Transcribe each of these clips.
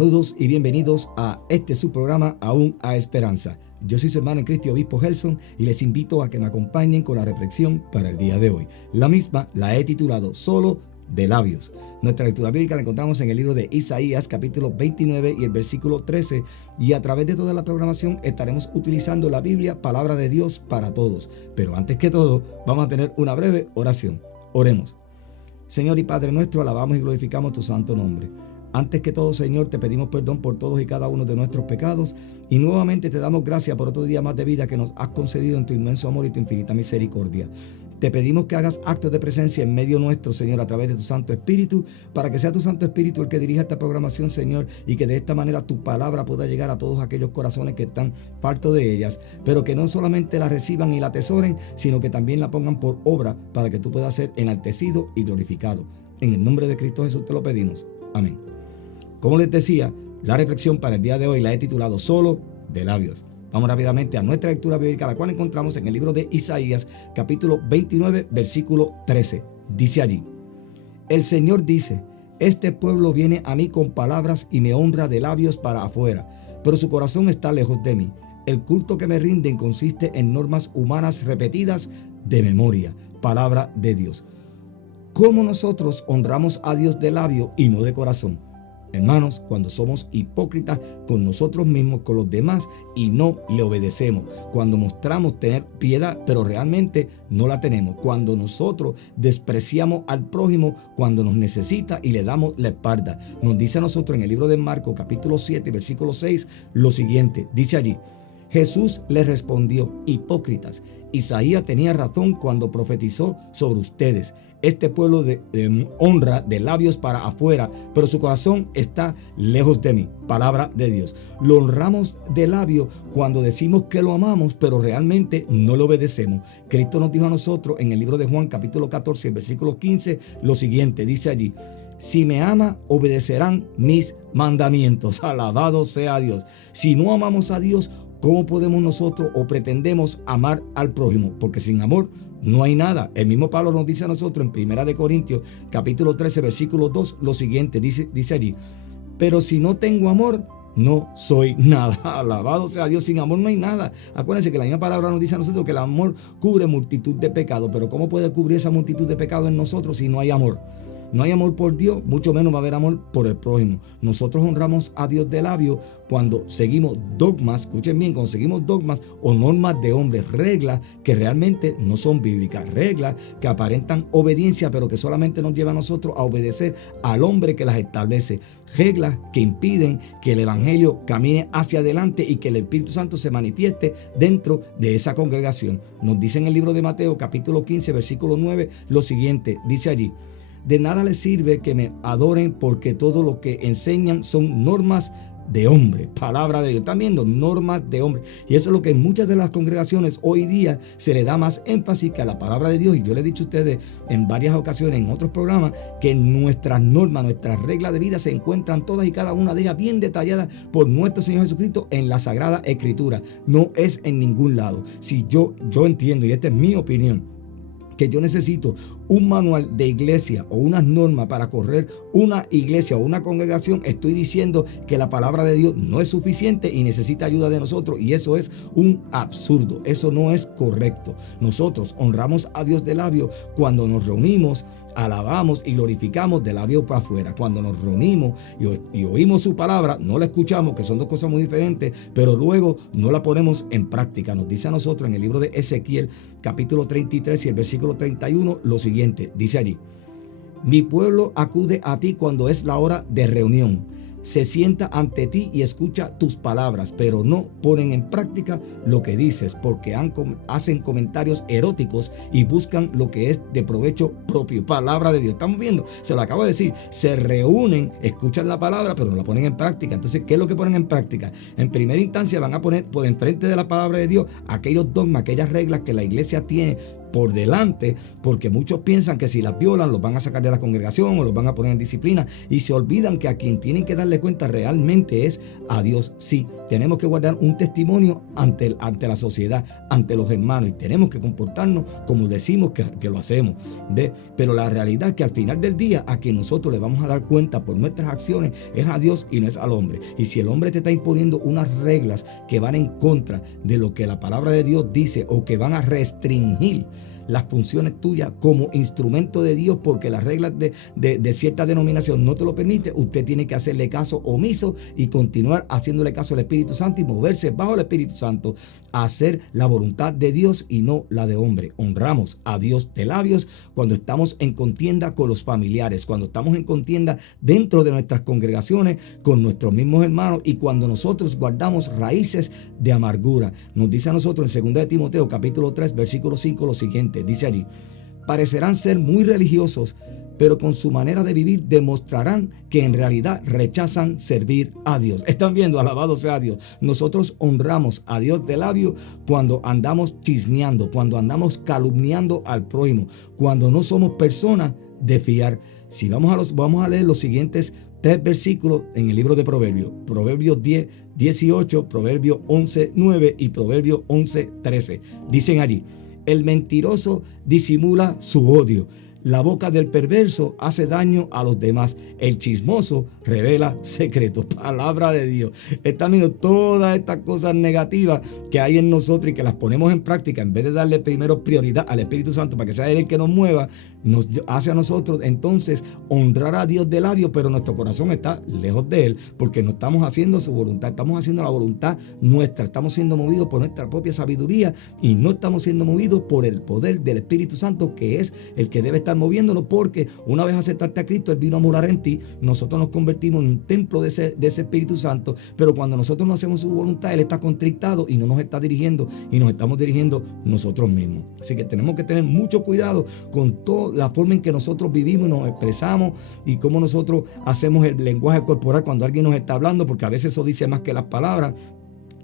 Saludos y bienvenidos a este su programa Aún a Esperanza. Yo soy su hermano en Cristo, Obispo Gelson, y les invito a que me acompañen con la reflexión para el día de hoy. La misma la he titulado Solo de labios. Nuestra lectura bíblica la encontramos en el libro de Isaías, capítulo 29 y el versículo 13, y a través de toda la programación estaremos utilizando la Biblia, palabra de Dios para todos. Pero antes que todo, vamos a tener una breve oración. Oremos. Señor y Padre nuestro, alabamos y glorificamos tu santo nombre. Antes que todo, Señor, te pedimos perdón por todos y cada uno de nuestros pecados y nuevamente te damos gracias por otro día más de vida que nos has concedido en tu inmenso amor y tu infinita misericordia. Te pedimos que hagas actos de presencia en medio nuestro, Señor, a través de tu Santo Espíritu, para que sea tu Santo Espíritu el que dirija esta programación, Señor, y que de esta manera tu palabra pueda llegar a todos aquellos corazones que están faltos de ellas, pero que no solamente la reciban y la atesoren, sino que también la pongan por obra para que tú puedas ser enaltecido y glorificado. En el nombre de Cristo Jesús te lo pedimos. Amén. Como les decía, la reflexión para el día de hoy la he titulado Solo de labios. Vamos rápidamente a nuestra lectura bíblica, la cual encontramos en el libro de Isaías, capítulo 29, versículo 13. Dice allí: El Señor dice, este pueblo viene a mí con palabras y me honra de labios para afuera, pero su corazón está lejos de mí. El culto que me rinden consiste en normas humanas repetidas de memoria. Palabra de Dios. ¿Cómo nosotros honramos a Dios de labio y no de corazón? Hermanos, cuando somos hipócritas con nosotros mismos, con los demás, y no le obedecemos. Cuando mostramos tener piedad, pero realmente no la tenemos. Cuando nosotros despreciamos al prójimo cuando nos necesita y le damos la espalda. Nos dice a nosotros en el libro de Marcos, capítulo 7, versículo 6, lo siguiente. Dice allí: Jesús les respondió: hipócritas, Isaías tenía razón cuando profetizó sobre ustedes. Este pueblo honra de labios para afuera, pero su corazón está lejos de mí. Palabra de Dios. Lo honramos de labio cuando decimos que lo amamos, pero realmente no lo obedecemos. Cristo nos dijo a nosotros en el libro de Juan, capítulo 14, versículo 15, lo siguiente. Dice allí: si me ama, obedecerán mis mandamientos. Alabado sea Dios. Si no amamos a Dios, ¿cómo podemos nosotros o pretendemos amar al prójimo? Porque sin amor no hay nada. El mismo Pablo nos dice a nosotros en 1 Corintios capítulo 13 versículo 2 lo siguiente, dice allí: pero si no tengo amor, no soy nada. Alabado sea Dios, sin amor no hay nada. Acuérdense que la misma palabra nos dice a nosotros que el amor cubre multitud de pecados, pero ¿cómo puede cubrir esa multitud de pecados en nosotros si no hay amor? No hay amor por Dios, mucho menos va a haber amor por el prójimo. Nosotros honramos a Dios de labio cuando seguimos dogmas, escuchen bien, cuando seguimos dogmas o normas de hombres, reglas que realmente no son bíblicas, reglas que aparentan obediencia, pero que solamente nos llevan a nosotros a obedecer al hombre que las establece. Reglas que impiden que el evangelio camine hacia adelante y que el Espíritu Santo se manifieste dentro de esa congregación. Nos dice en el libro de Mateo, capítulo 15, versículo 9, lo siguiente, dice allí: de nada les sirve que me adoren porque todo lo que enseñan son normas de hombre. Palabra de Dios. Están viendo, normas de hombre. Y eso es lo que en muchas de las congregaciones hoy día se le da más énfasis que a la palabra de Dios. Y yo le he dicho a ustedes en varias ocasiones, en otros programas, que nuestras normas, nuestras reglas de vida se encuentran todas y cada una de ellas bien detalladas por nuestro Señor Jesucristo en la Sagrada Escritura. No es en ningún lado. Si yo entiendo, y esta es mi opinión, que yo necesito un manual de iglesia o unas normas para correr una iglesia o una congregación, estoy diciendo que la palabra de Dios no es suficiente y necesita ayuda de nosotros, y eso es un absurdo. Eso no es correcto. Nosotros honramos a Dios de labio cuando nos reunimos, alabamos y glorificamos de labio para afuera. Cuando nos reunimos y oímos su palabra, no la escuchamos, que son dos cosas muy diferentes, pero luego no la ponemos en práctica. Nos dice a nosotros en el libro de Ezequiel, capítulo 33 y el versículo 31, lo siguiente, dice allí: mi pueblo acude a ti cuando es la hora de reunión. Se sienta ante ti y escucha tus palabras, pero no ponen en práctica lo que dices, porque hacen comentarios eróticos y buscan lo que es de provecho propio. Palabra de Dios. Estamos viendo, se lo acabo de decir, se reúnen, escuchan la palabra, pero no la ponen en práctica. Entonces, ¿qué es lo que ponen en práctica? En primera instancia van a poner por enfrente de la palabra de Dios aquellos dogmas, aquellas reglas que la iglesia tiene por delante, porque muchos piensan que si las violan los van a sacar de la congregación o los van a poner en disciplina, y se olvidan que a quien tienen que darle cuenta realmente es a Dios. Sí, tenemos que guardar un testimonio ante la sociedad, ante los hermanos, y tenemos que comportarnos como decimos que lo hacemos. ¿Ve? Pero la realidad es que al final del día a quien nosotros le vamos a dar cuenta por nuestras acciones es a Dios y no es al hombre. Y si el hombre te está imponiendo unas reglas que van en contra de lo que la palabra de Dios dice, o que van a restringir las funciones tuyas como instrumento de Dios, porque las reglas de cierta denominación no te lo permite, usted tiene que hacerle caso omiso y continuar haciéndole caso al Espíritu Santo y moverse bajo el Espíritu Santo a hacer la voluntad de Dios y no la de hombre. Honramos a Dios de labios cuando estamos en contienda con los familiares, cuando estamos en contienda dentro de nuestras congregaciones con nuestros mismos hermanos, y cuando nosotros guardamos raíces de amargura. Nos dice a nosotros en 2 de Timoteo capítulo 3 versículo 5 lo siguiente, dice allí: parecerán ser muy religiosos, pero con su manera de vivir demostrarán que en realidad rechazan servir a Dios. Están viendo, alabado sea Dios. Nosotros honramos a Dios de labio cuando andamos chismeando, cuando andamos calumniando al prójimo, cuando no somos personas de fiar. Si vamos a leer los siguientes 3 versículos en el libro de Proverbios. Proverbios 10, 18, Proverbios 11, 9 y Proverbios 11, 13. Dicen allí: el mentiroso disimula su odio. La boca del perverso hace daño a los demás. El chismoso revela secretos. Palabra de Dios. Están viendo todas estas cosas negativas que hay en nosotros y que las ponemos en práctica. En vez de darle primero prioridad al Espíritu Santo para que sea Él el que nos mueva, nos hace a nosotros entonces honrar a Dios de labio, pero nuestro corazón está lejos de Él, porque no estamos haciendo su voluntad, estamos haciendo la voluntad nuestra, estamos siendo movidos por nuestra propia sabiduría y no estamos siendo movidos por el poder del Espíritu Santo, que es el que debe estar moviéndonos, porque una vez aceptaste a Cristo, Él vino a morar en ti, nosotros nos convertimos en un templo de ese Espíritu Santo, pero cuando nosotros no hacemos su voluntad, Él está contrictado y no nos está dirigiendo, y nos estamos dirigiendo nosotros mismos. Así que tenemos que tener mucho cuidado con toda la forma en que nosotros vivimos y nos expresamos, y cómo nosotros hacemos el lenguaje corporal cuando alguien nos está hablando, porque a veces eso dice más que las palabras.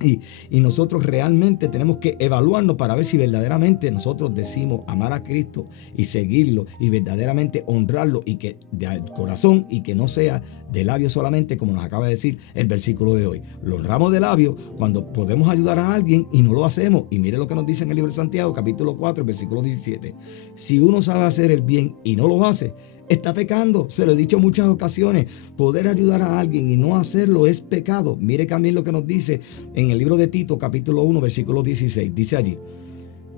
Y nosotros realmente tenemos que evaluarnos para ver si verdaderamente nosotros decimos amar a Cristo y seguirlo y verdaderamente honrarlo, y que de corazón, y que no sea de labios solamente, como nos acaba de decir el versículo de hoy. Lo honramos de labios cuando podemos ayudar a alguien y no lo hacemos. Y mire lo que nos dice en el libro de Santiago capítulo 4 versículo 17: si uno sabe hacer el bien y no lo hace, está pecando. Se lo he dicho en muchas ocasiones. Poder ayudar a alguien y no hacerlo es pecado. Mire también lo que nos dice en el libro de Tito, capítulo 1, versículo 16. Dice allí: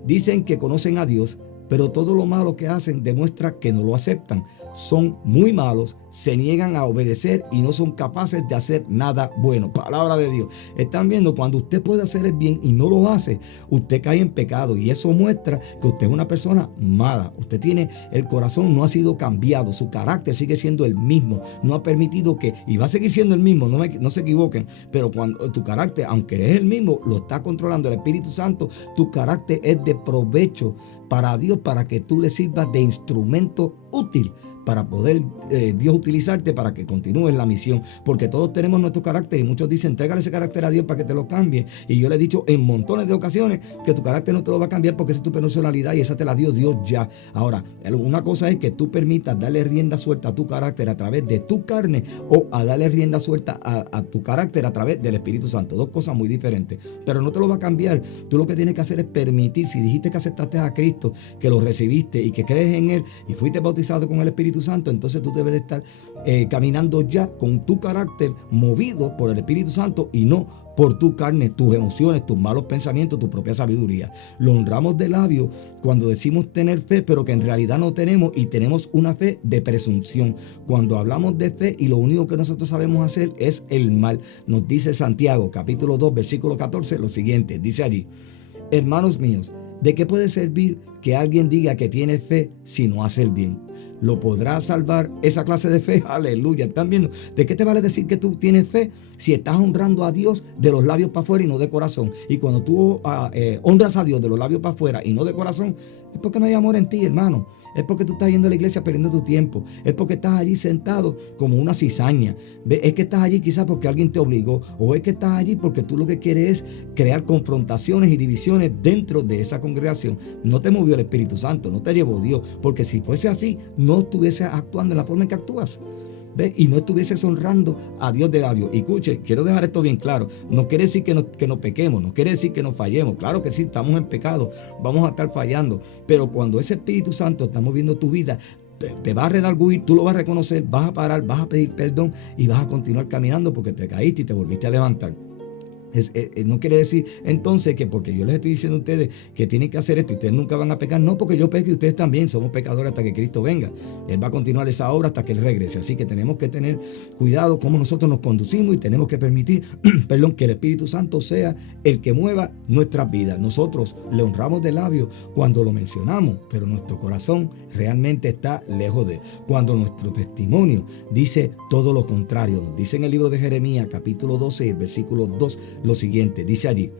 dicen que conocen a Dios, pero todo lo malo que hacen demuestra que no lo aceptan. Son muy malos, se niegan a obedecer y no son capaces de hacer nada bueno. Palabra de Dios. Están viendo, cuando usted puede hacer el bien y no lo hace, usted cae en pecado, y eso muestra que usted es una persona mala. Usted tiene el corazón, no ha sido cambiado, su carácter sigue siendo el mismo, no ha permitido que, y va a seguir siendo el mismo, no se equivoquen, pero cuando tu carácter, aunque es el mismo, lo está controlando el Espíritu Santo, tu carácter es de provecho para Dios, para que tú le sirvas de instrumento útil para poder Dios utilizarte para que continúes la misión, porque todos tenemos nuestro carácter, y muchos dicen: entrégale ese carácter a Dios para que te lo cambie. Y yo le he dicho en montones de ocasiones que tu carácter no te lo va a cambiar, porque esa es tu personalidad y esa te la dio Dios ya. Ahora, una cosa es que tú permitas darle rienda suelta a tu carácter a través de tu carne, o a darle rienda suelta a tu carácter a través del Espíritu Santo. Dos cosas muy diferentes, pero no te lo va a cambiar. Tú lo que tienes que hacer es permitir, si dijiste que aceptaste a Cristo, que lo recibiste y que crees en Él y fuiste bautizado con el Espíritu Santo, entonces tú debes de estar caminando ya con tu carácter movido por el Espíritu Santo y no por tu carne, tus emociones, tus malos pensamientos, tu propia sabiduría. Lo honramos de labio cuando decimos tener fe, pero que en realidad no tenemos, y tenemos una fe de presunción. Cuando hablamos de fe y lo único que nosotros sabemos hacer es el mal. Nos dice Santiago capítulo 2 versículo 14 lo siguiente, dice allí: hermanos míos, ¿de qué puede servir que alguien diga que tiene fe si no hace el bien? ¿Lo podrá salvar esa clase de fe? Aleluya. ¿Están viendo? ¿De qué te vale decir que tú tienes fe si estás honrando a Dios de los labios para afuera y no de corazón? Y cuando tú honras a Dios de los labios para afuera y no de corazón, Es porque no hay amor en ti, hermano. Es porque tú estás yendo a la iglesia perdiendo tu tiempo. Es porque estás allí sentado como una cizaña. Es que estás allí quizás porque alguien te obligó. O es que estás allí porque tú lo que quieres es crear confrontaciones y divisiones dentro de esa congregación. No te movió el Espíritu Santo, no te llevó Dios. Porque si fuese así, no estuvieses actuando en la forma en que actúas. ¿Ve? Y no estuvieses honrando a Dios de labios. Y escuche, quiero dejar esto bien claro. No quiere decir que no pequemos, no quiere decir que no fallemos. Claro que sí, estamos en pecado, vamos a estar fallando. Pero cuando ese Espíritu Santo está moviendo tu vida, te va a redarguir, tú lo vas a reconocer, vas a parar, vas a pedir perdón y vas a continuar caminando porque te caíste y te volviste a levantar. No quiere decir entonces que porque yo les estoy diciendo a ustedes que tienen que hacer esto y ustedes nunca van a pecar. No, porque yo peque y ustedes también somos pecadores hasta que Cristo venga. Él va a continuar esa obra hasta que Él regrese. Así que tenemos que tener cuidado cómo nosotros nos conducimos y tenemos que permitir que el Espíritu Santo sea el que mueva nuestras vidas. Nosotros le honramos de labios cuando lo mencionamos, pero nuestro corazón realmente está lejos de Él. Cuando nuestro testimonio dice todo lo contrario. Nos dice en el libro de Jeremías capítulo 12, versículo 2, lo siguiente, dice allí: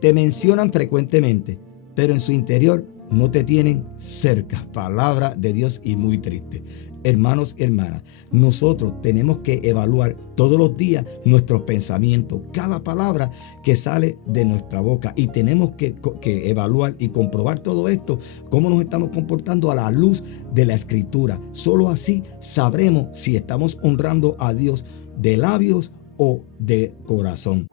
te mencionan frecuentemente, pero en su interior no te tienen cerca. Palabra de Dios y muy triste. Hermanos y hermanas, nosotros tenemos que evaluar todos los días nuestros pensamientos, cada palabra que sale de nuestra boca, y tenemos que evaluar y comprobar todo esto, cómo nos estamos comportando a la luz de la Escritura. Solo así sabremos si estamos honrando a Dios de labios o de corazón.